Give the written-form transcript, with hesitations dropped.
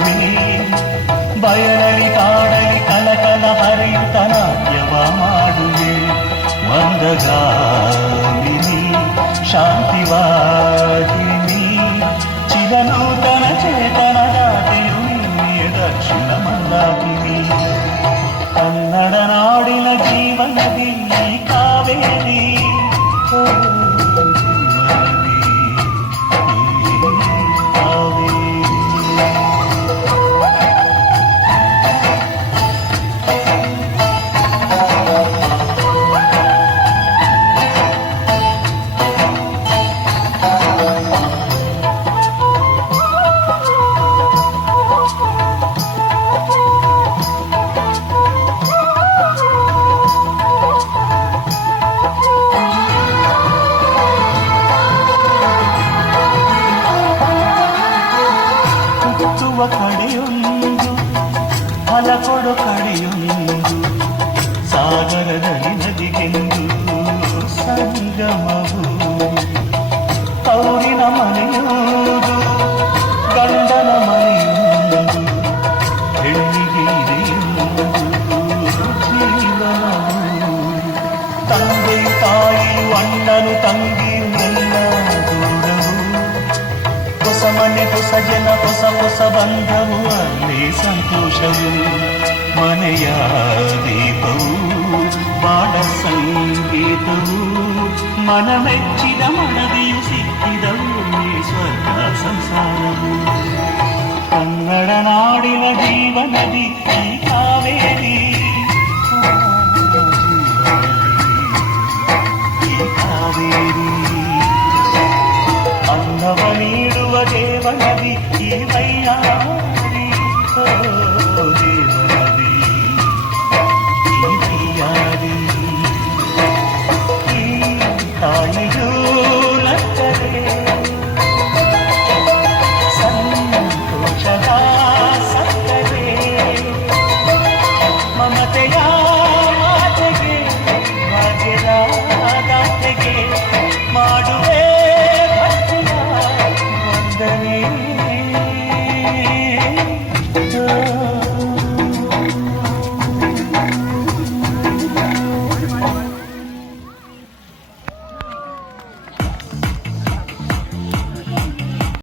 ಮಾಡುವೆ ಬಯಲಲ್ಲಿ ಕಾಡಲಿ ಕಲಕಲ ಹರಿಯುತ್ತ ನಾಟ್ಯವ ಮಾಡುವೆ ಮಂದಗಾಮಿನಿ ಶಾಂತಿವಾಹಿನಿ ಚಿರನೂತನ ಚೇತನ ದಾಟಿಯು ನಿನ್ನೆಯ ದಕ್ಷಿಣ ಮಂದಾಕಿನಿ ಕನ್ನಡ ನಾಡಿನ ಜೀವನದಿ ಕಾವೇರಿ ಕಡೆಯೊಂದು ಫಲ ಕೊಡು ಕಡೆಯೊಂದು ಸಾಗರದಲ್ಲಿ ನದಿಗೆಂದು ಸಂಗಮವು ಕೌರಿನ ಮನೆಯುವುದು ಗಂಡನ ಮನೆಯುವುದು ಹೆಣ್ಣಿಗೆ ಜೀವನವು ತಂದೆಯು ತಾಯಿಯು ಅಣ್ಣನು ತಂಗಿಯು ಎಲ್ಲ ದೂರವು ಹೊಸ ಮನೆ ಹೊಸ ಜನ ಹೊಸ ಹೊಸ ಬಂಧವು ಅಲ್ಲಿ ಸಂತೋಷವು ಮನೆಯ ದೀಪವು ಬಾಡ ಸಂಗೀತವು ಮನ ಮೆಚ್ಚಿದ ಮನದಿಯು ಸಿಕ್ಕಿದವು ಈ ಸ್ವರ್ಗ ಸಂಸಾರವು ಕನ್ನಡ ನಾಡಿನ ಜೀವನದಿ ಈ ಕಾವೇರಿ ಈ ಕಾವೇರಿ ಅನ್ನವ ನೀಡುವ ದೇವನದಿ ಈ ವೈಯಾರಿ ದೇವನದಿ ಈ ವೈಯಾರಿ ಈ ತಾಯಿಗೂ ನಕ್ಕರೆ ಸಂತೋಷದ ಸಕ್ಕರೆ ಮಮತೆಯ ಮಾತೆಗೆ ಭಾಗ್ಯದ ಗಾತೆಗೆ ಮಾಡುವೆ ವಂದನೆ